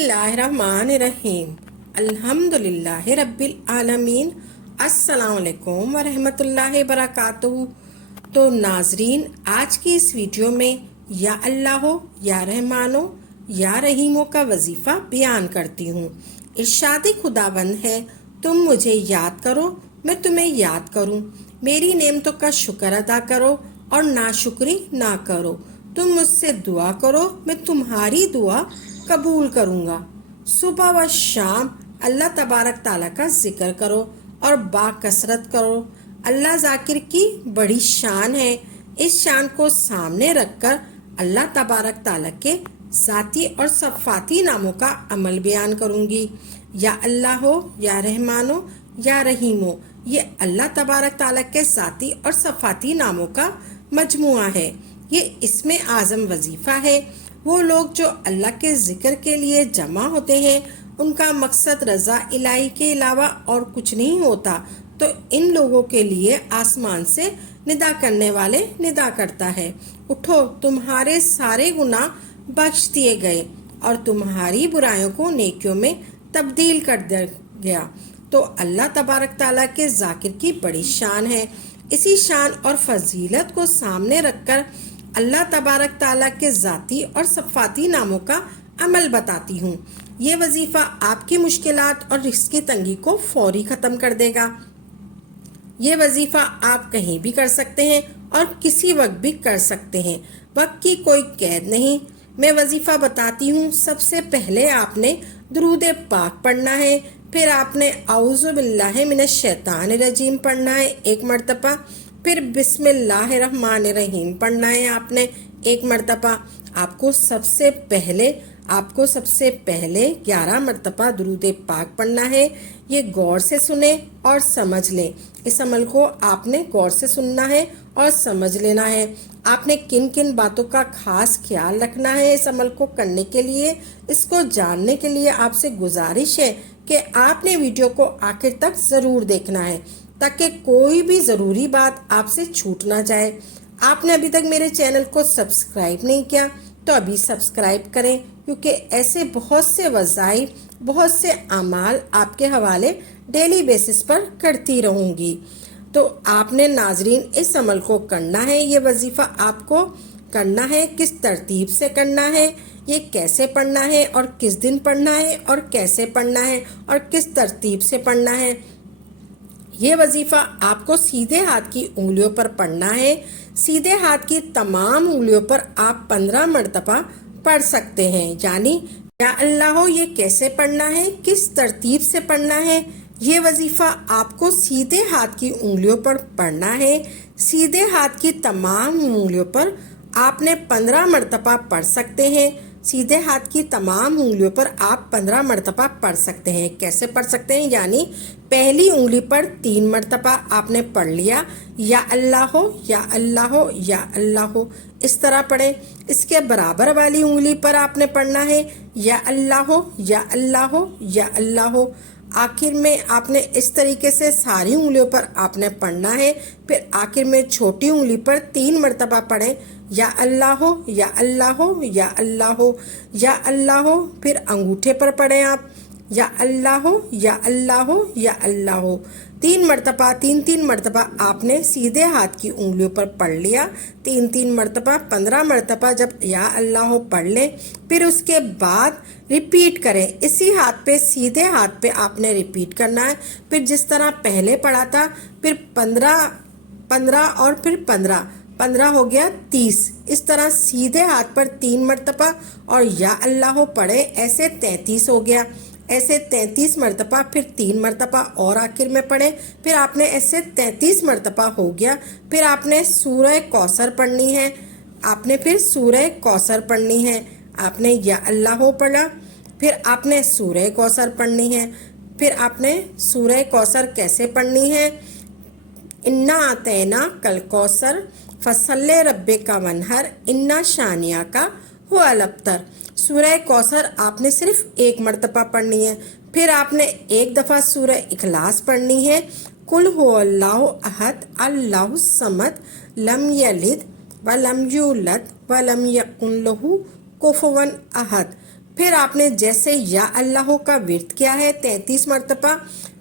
बिस्मिल्लाहिर्रहमानिर्रहीम अल्हम्दुलिल्लाहि रब्बिल आलमीन अस्सलाम वालेकुम वरहमतुल्लाहि वबरकातुहू। तो नाजरीन, आज की इस वीडियो में या अल्लाहो या रहमानो या रहीमो का वजीफ़ा बयान करती हूँ। इरशाद खुदावंद है, तुम मुझे याद करो मैं तुम्हें याद करूँ, मेरी नेमतों का शुक्र अदा करो और नाशुक्री ना करो। तुम मुझसे दुआ करो मैं तुम्हारी दुआ कबूल करूँगा। सुबह व शाम अल्लाह तबारक ताला का जिक्र करो और बाकसरत करो। अल्लाह जाकिर की बड़ी शान है। इस शान को सामने रखकर अल्लाह तबारक ताला के ज़ाती और सफ़ाती नामों का अमल बयान करूँगी। या अल्लाह हो या रहमानो या रहीमो, ये अल्लाह तबारक ताला के ज़ाती और सफ़ाती नामों का मजमुआ है। ये इसमें आज़म वजीफ़ा है। वो लोग जो अल्लाह के ज़िक्र के लिए जमा होते हैं, उनका मकसद रज़ा इलाही के अलावा और कुछ नहीं होता, तो इन लोगों के लिए आसमान से निदा करने वाले निदा करता है, उठो तुम्हारे सारे गुनाह बख्श दिए गए और तुम्हारी बुराइयों को नेकियों में तब्दील कर दिया गया। तो अल्लाह तबारक ताला के ज़ाकिर की बड़ी शान है। इसी शान और फजीलत को सामने रखकर अल्लाह तबारक ताला के ज़ाती और सफ़ाती नामों का अमल बताती हूँ। ये वजीफ़ा आपकी मुश्किलात और रिस्क की तंगी को फौरी ख़त्म कर देगा। ये वजीफ़ा आप कहीं भी कर सकते हैं और किसी वक्त भी कर सकते हैं, वक्त की कोई कैद नहीं। मैं वजीफ़ा बताती हूँ। सबसे पहले आपने दुरूद पाक पढ़ना है, फिर आपने औज़ु बिल्लाहि मिनश शैतानिर रजीम पढ़ना है 1 मरतबा, फिर बिस्मिल्लाहिर्रहमानिर्रहीम पढ़ना है आपने 1 मरतबा। आपको सबसे पहले 11 मरतबा दुरूद पाक पढ़ना है। ये गौर से सुने और समझ लें। इस अमल को आपने गौर से सुनना है और समझ लेना है। आपने किन किन बातों का खास ख्याल रखना है इस अमल को करने के लिए। इसको जानने के लिए आपसे गुजारिश है कि आपने वीडियो को आखिर तक ज़रूर देखना है, ताकि कोई भी ज़रूरी बात आपसे छूट ना जाए। आपने अभी तक मेरे चैनल को सब्सक्राइब नहीं किया तो अभी सब्सक्राइब करें, क्योंकि ऐसे बहुत से वज़ाइफ, बहुत से अमाल आपके हवाले डेली बेसिस पर करती रहूँगी। तो आपने नाजरीन इस अमल को करना है। ये वजीफ़ा आपको करना है, किस तरतीब से करना है, ये कैसे पढ़ना है और किस दिन पढ़ना है और कैसे पढ़ना है और किस तरतीब से पढ़ना है। ये वजीफ़ा आपको सीधे हाथ की उंगलियों पर पढ़ना है। सीधे हाथ की तमाम उंगलियों पर आप 15 मरतबा पढ़ सकते हैं। यानी या अल्लाह हो, ये कैसे पढ़ना है, किस तरतीब से पढ़ना है। ये वजीफ़ा आपको सीधे हाथ की उंगलियों पर पढ़ना है। सीधे हाथ की तमाम उंगलियों पर आपने 15 मरतबा पढ़ सकते हैं। सीधे हाथ की तमाम उंगलियों पर आप 15 मरतबा पढ़ सकते हैं। कैसे पढ़ सकते हैं? यानी पहली उंगली पर 3 मरतबा आपने पढ़ लिया, या अल्लाह हो या अल्लाह हो या अल्लाह हो, इस तरह पढ़ें। इसके बराबर वाली उंगली पर आपने पढ़ना है या अल्लाह हो या अल्लाह हो या अल्लाह हो। आखिर में आपने इस तरीके से सारी उंगलियों पर आपने पढ़ना है। फिर आखिर में छोटी उंगली पर 3 मरतबा पढ़ें, या अल्लाह हो या अल्लाह हो या अल्लाह हो या अल्लाह हो। फिर अंगूठे पर पढ़ें आप, या अल्लाह हो या अल्लाह हो या अल्लाह हो। 3 मरतबा आपने सीधे हाथ की उंगलियों पर पढ़ लिया। 3 मरतबा 15 मरतबा जब या अल्लाह हो पढ़ लें, फिर उसके बाद रिपीट करें। इसी हाथ पे, सीधे हाथ पे आपने रिपीट करना है। फिर जिस तरह पहले पढ़ा था, फिर 15 और फिर 15 हो गया 30। इस तरह सीधे हाथ पर 3 मरतबा और या अल्लाह हो पढ़े, ऐसे 33 हो गया। ऐसे 33 मरतबा, फिर 3 मरतबा और आखिर में पढ़े, फिर आपने ऐसे 33 मरतबा हो गया। फिर आपने सूरह कौसर पढ़नी है। आपने फिर सूरह कौसर पढ़नी है। आपने या अल्लाह हो पढ़ा, फिर आपने सूरह कौसर पढ़नी है। फिर आपने सूरह कौसर कैसे पढ़नी है? इन्ना आतैना कल कौसर फसल्ले रब्बे का वनहर इन्ना शानिया का हुआ लबतर। सूरह कौसर आपने सिर्फ 1 मरतबा पढ़नी है। फिर आपने एक दफ़ा सूरह इखलास पढ़नी है। कुल हुवल्लाहु अहद अल्लाहु समद लम यलिद व लम यूलद व लम यकुन लहू कुफुवन अहद। پھر آپ نے جیسے یا اللہ کا ورد کیا ہے 33 مرتبہ،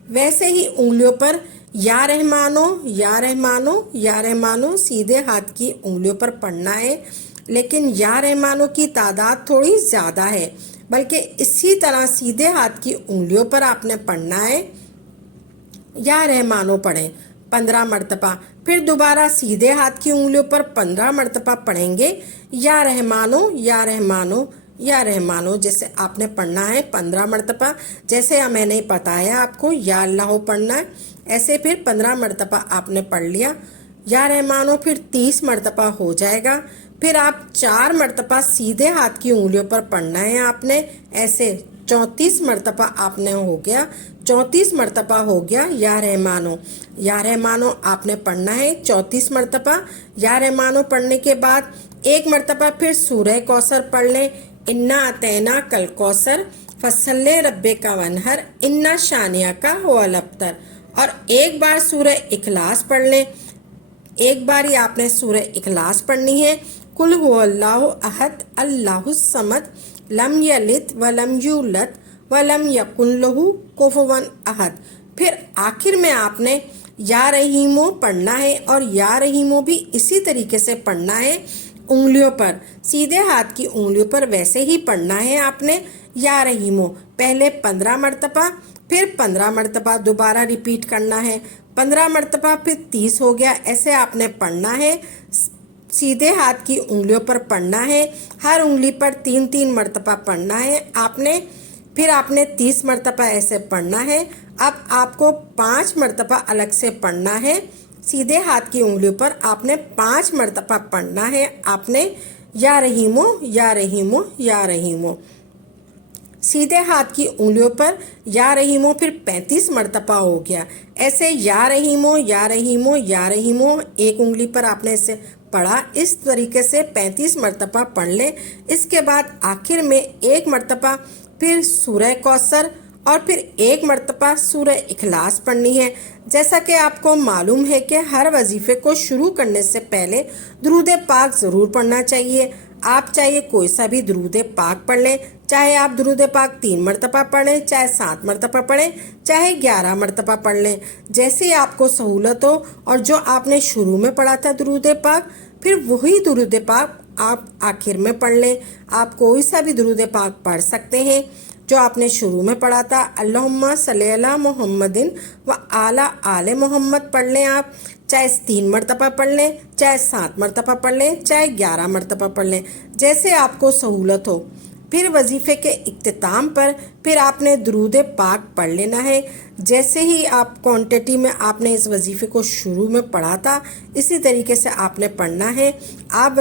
ویسے ہی انگلیوں پر یا رحمانو یا رحمانو یا رحمانو سیدھے ہاتھ کی انگلیوں پر پڑھنا ہے، لیکن یا رحمانو کی تعداد تھوڑی زیادہ ہے، بلکہ اسی طرح سیدھے ہاتھ کی انگلیوں پر آپ نے پڑھنا ہے، یا رحمانو پڑھیں 15 مرتبہ، پھر دوبارہ سیدھے ہاتھ کی انگلیوں پر 15 مرتبہ پڑھیں گے، یا رحمانو یا رحمانو یا رحمانو جیسے آپ نے پڑھنا ہے 15 مرتبہ، جیسے میں نے بتایا آپ کو یا اللہ پڑھنا ہے، ایسے پھر 15 مرتبہ آپ نے پڑھ لیا، یا رحمانو پھر 30 مرتبہ ہو جائے گا، پھر آپ 4 مرتبہ سیدھے ہاتھ کی انگلیوں پر پڑھنا ہے آپ نے، ایسے 34 مرتبہ آپ نے ہو گیا، 34 مرتبہ ہو گیا یا رحمانو، یا رحمانو آپ نے پڑھنا ہے 34 مرتبہ، یا رحمانو پڑھنے کے بعد ایک مرتبہ پھر سورہ کوثر پڑھ لیں، انا اطعنا کل کوثر فصلی ربک وانحر انا شانئک هو الابتر، اور ایک بار سورہ اخلاص پڑھ لیں، ایک بار ہی آپ نے سورہ اخلاص پڑھنی ہے، قل هو اللہ احد اللہ الصمد لم یلد ولم یولد ولم یکن لہ کفوا احد، پھر آخر میں آپ نے یا رحیمو پڑھنا ہے، اور یا رحیمو بھی اسی طریقے سے پڑھنا ہے، انگلیوں پر سیدھے ہاتھ کی انگلیوں پر ویسے ہی پڑھنا ہے آپ نے، یا رحیمو پہلے 15 مرتبہ، پھر 15 مرتبہ دوبارہ ریپیٹ کرنا ہے، 15 مرتبہ پھر 30 ہو گیا، ایسے آپ نے پڑھنا ہے، سیدھے ہاتھ کی انگلیوں پر پڑھنا ہے، ہر انگلی پر 3 مرتبہ پڑھنا ہے آپ نے، پھر آپ نے 30 مرتبہ ایسے پڑھنا ہے، اب آپ کو 5 مرتبہ الگ سے پڑھنا ہے، سیدھے ہاتھ کی انگلیوں پر آپ نے 5 مرتبہ پڑھنا ہے آپ نے، یا رحیمو یا رحیمو یا رحیمو، سیدھے ہاتھ کی انگلیوں پر یا رحیمو پھر 35 مرتبہ ہو گیا، ایسے یا رحیمو یا رحیمو یا رحیمو ایک انگلی پر آپ نے اسے پڑھا، اس طریقے سے 35 مرتبہ پڑھ لیں، اس کے بعد آخر میں ایک مرتبہ پھر سورہ کوثر اور پھر ایک مرتبہ سورہ اخلاص پڑھنی ہے، جیسا کہ آپ کو معلوم ہے کہ ہر وظیفے کو شروع کرنے سے پہلے درود پاک ضرور پڑھنا چاہیے، آپ چاہے کوئی سا بھی درود پاک پڑھ لیں، چاہے آپ درود پاک 3 مرتبہ پڑھیں، چاہے 7 مرتبہ پڑھیں، چاہے 11 مرتبہ پڑھ لیں، جیسے آپ کو سہولت ہو، اور جو آپ نے شروع میں پڑھا تھا درود پاک پھر وہی درود پاک آپ آخر میں پڑھ لیں، آپ کوئی سا بھی درود پاک پڑھ سکتے ہیں جو آپ نے شروع میں پڑھا تھا، اللہم صلی علی محمد و اعلی آل محمد پڑھ لیں، آپ چاہے 3 مرتبہ پڑھ لیں، چاہے 7 مرتبہ پڑھ لیں، چاہے 11 مرتبہ پڑھ لیں، جیسے آپ کو سہولت ہو، پھر وظیفے کے اختتام پر پھر آپ نے درود پاک پڑھ لینا ہے، جیسے ہی آپ کوانٹٹی میں آپ نے اس وظیفے کو شروع میں پڑھا تھا اسی طریقے سے آپ نے پڑھنا ہے، اب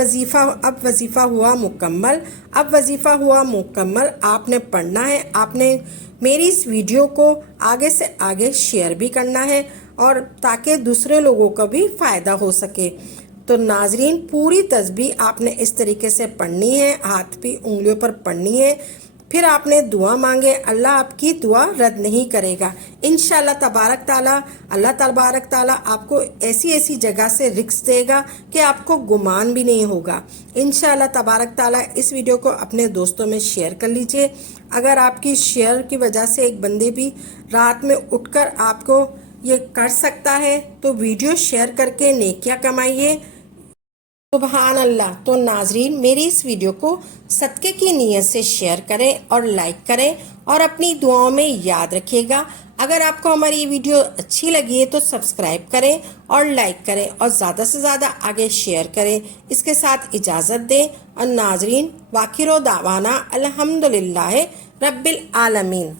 وظیفہ ہوا مکمل، اب وظیفہ ہوا مکمل آپ نے پڑھنا ہے، آپ نے میری اس ویڈیو کو آگے سے آگے شیئر بھی کرنا ہے، اور تاکہ دوسرے لوگوں کا بھی فائدہ ہو سکے، تو ناظرین پوری تسبیح آپ نے اس طریقے سے پڑھنی ہے، ہاتھ بھی انگلیوں پر پڑھنی ہے، پھر آپ نے دعا مانگے، اللہ آپ کی دعا رد نہیں کرے گا انشاءاللہ تبارک تعالیٰ، اللہ تبارک تعالیٰ آپ کو ایسی جگہ سے رزق دے گا کہ آپ کو گمان بھی نہیں ہوگا انشاءاللہ تبارک تعالیٰ۔ اس ویڈیو کو اپنے دوستوں میں شیئر کر لیجئے، اگر آپ کی شیئر کی وجہ سے ایک بندے بھی رات میں اٹھ کر آپ کو یہ کر سکتا ہے تو ویڈیو شیئر کر کے نیکیاں کمائیے، سبحان اللہ۔ تو ناظرین میری اس ویڈیو کو صدقے کی نیت سے شیئر کریں اور لائک کریں، اور اپنی دعاؤں میں یاد رکھیے گا، اگر آپ کو ہماری ویڈیو اچھی لگی ہے تو سبسکرائب کریں اور لائک کریں، اور زیادہ سے زیادہ آگے شیئر کریں، اس کے ساتھ اجازت دیں، اور ناظرین وآخر دعوانا الحمدللہ رب العالمین۔